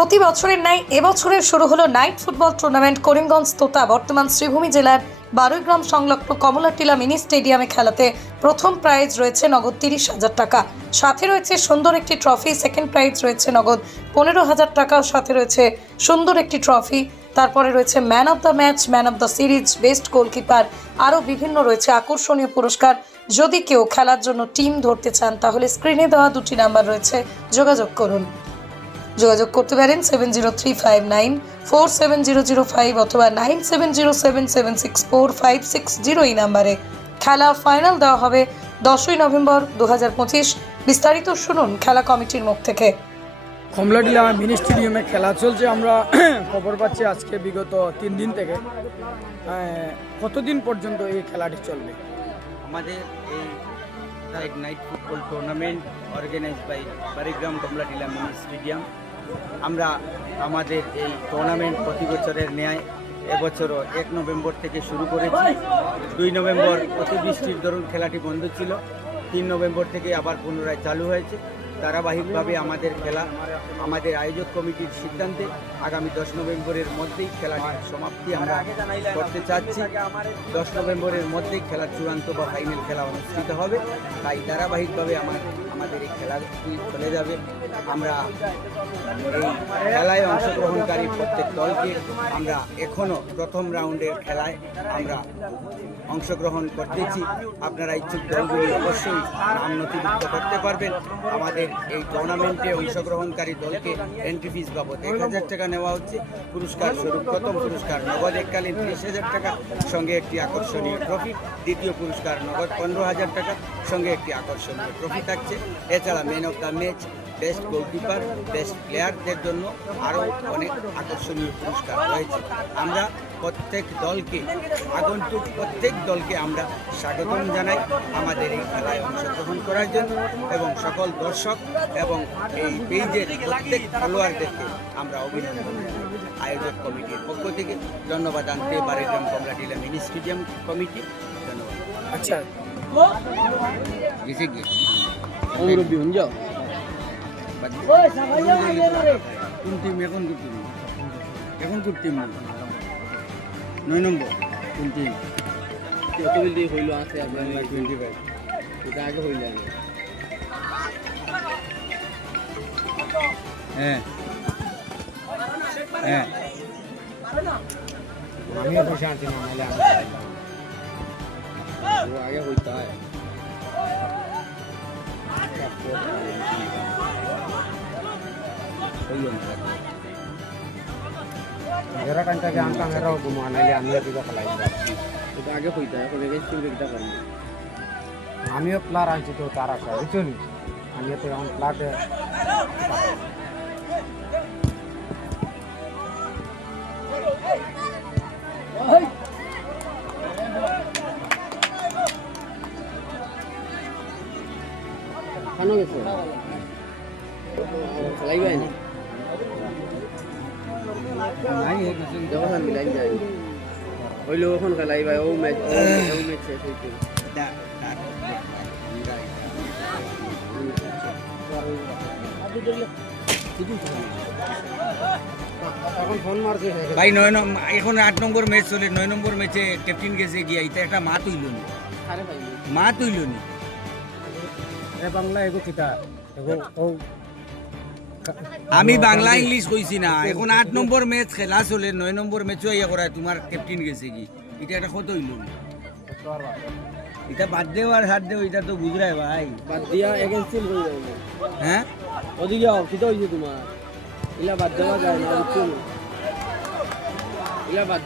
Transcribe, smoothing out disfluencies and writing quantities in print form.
প্রতি বছরের ন্যায় এবছরের শুরু হলো নাইট ফুটবল টুর্নামেন্ট করিমগঞ্জ তোতা বর্তমান শ্রীভূমি জেলার বারুইগ্রাম সংলগ্ন কমলাটিলা মিনি স্টেডিয়ামে খেলাতে প্রথম প্রাইজ রয়েছে নগদ 30,000 টাকা, সাথে রয়েছে সুন্দর একটি ট্রফি। সেকেন্ড প্রাইজ রয়েছে নগদ 15,000 টাকা, সাথে রয়েছে সুন্দর একটি ট্রফি। তারপরে রয়েছে man of the match, man of the series, best goalkeeper, আরও বিভিন্ন রয়েছে আকর্ষণীয় পুরস্কার। যদি কেউ খেলার জন্য টিম ধরতে চান তাহলে স্ক্রিনে দেওয়া দুটি নাম্বার রয়েছে, যোগাযোগ করুন। যোগাযোগ করতে পারেন 7035947005 অথবা 9707764560 এই নাম্বারে। খেলা ফাইনাল দেওয়া হবে 10ই নভেম্বর 2025। বিস্তারিত শুনুন খেলা কমিটির মুখ থেকে। কমলাটিলা মিনি স্টেডিয়ামে খেলা চলছে। আমরা খবর পাচ্ছি আজকে বিগত 3 দিন থেকে। কতদিন পর্যন্ত এই খেলাটি চলবে? আমাদের এই night football tournament organize by Baruigram Kamalatila mini stadium. আমরা আমাদের এই টুর্নামেন্ট প্রতি বছরের ন্যায় এবছরও 1 নভেম্বর থেকে শুরু করেছি। 2 নভেম্বর অতিবৃষ্টির দরুন খেলাটি বন্ধ ছিল। 3 নভেম্বর থেকে আবার পুনরায় চালু হয়েছে। ধারাবাহিকভাবে আমাদের খেলা আমাদের আয়োজক কমিটির সিদ্ধান্তে আগামী 10 নভেম্বরের মধ্যেই খেলাটির সমাপ্তি আমরা করতে চাচ্ছি। 10 নভেম্বরের মধ্যেই খেলার চূড়ান্ত বা ফাইনাল খেলা অনুষ্ঠিত হবে। তাই ধারাবাহিকভাবে আমাদের এই খেলাটি চলে যাবে। আমরা এই খেলায় অংশগ্রহণকারী প্রত্যেক দলকে আমরা এখনও প্রথম রাউন্ডের খেলায় আমরা অংশগ্রহণ করতেছি। আপনারা ইচ্ছুক দলগুলি অবশ্যই নাম নথিভুক্ত করতে পারবেন। আমাদের এই টুর্নামেন্টে অংশগ্রহণকারী দলকে এন্ট্রি ফিস বাবদ 1,000 টাকা নেওয়া হচ্ছে। পুরস্কার স্বরূপ প্রথম পুরস্কার নগদ এককালীন 30,000 টাকা সঙ্গে একটি আকর্ষণীয় ট্রফি। দ্বিতীয় পুরস্কার নগদ 15,000 টাকা সঙ্গে একটি আকর্ষণীয় ট্রফি থাকছে। এছাড়া man of the match, best goalkeeper, best প্লেয়ারদের জন্য আরও অনেক আকর্ষণীয় পুরস্কার রয়েছে। আমরা প্রত্যেক দলকে আগন্তুক প্রত্যেক দলকে আমরা স্বাগতম জানাই আমাদের এই খেলায় অংশগ্রহণ করার জন্য, এবং সকল দর্শক এবং এই পেজের প্রত্যেক ফলোয়ারদেরকে আমরা অভিনন্দন জানাই আয়োজক কমিটির পক্ষ থেকে। ধন্যবাদ আনতে Baruigram Kamalatila mini stadium committee. ধন্যবাদ। আচ্ছা, কোন টিম এখন করতে 9 নম্বর কোন টিম হইল আছে আপনার 25 এটা আগে হইল হ্যাঁ হ্যাঁ আমিও পয়সা আনছি না, নাহলে আগে হইতে হয়। এরা কানটাকে আনতাম, এরাও ঘুমা, নাহলে আমিও দিকে খেলাই। এটা আগে হইতে হয়, এখন এগেন্স্ট টিম এটা করেন। আমিও প্লার আনছি তো তার আশা, বুঝছো নি? আমিও তো এখন প্লাটে খানো গেছে খেলাই যায় না, যখন মিলাই যায় হইলো ওখান খেলাই ভাই। ও ম্যাচ শেষ হইতে এখন ফোন মারছে ভাই। 9 নম্বর এখন 8 নম্বর ম্যাচ চলে। 9 নম্বর ম্যাচে ক্যাপ্টেন গেছে গিয়া এটা একটা মা তুইল নি, মা তুইল নি। বাংলা এগো কিতা এগো ও আমি বাংলা ইংলিশ কইছি না। এখন 8 নম্বর ম্যাচ খেলা চলে, 9 নম্বর ম্যাচও ইয়া করা তোমার ক্যাপ্টেন গেছে কি, এটা একটা কত হইল নি। এটা বাদ দেও আর হাত দেও, এটা তো বুঝরাই ভাই। বাদ দিয়া এগেন্সিল হয়ে যাবে। হ্যাঁ ওদিকে যাও, কিটা হইছে তোমার? ইলা বাদ দেওয়া যায় না, বুঝছো? ইলা বাদ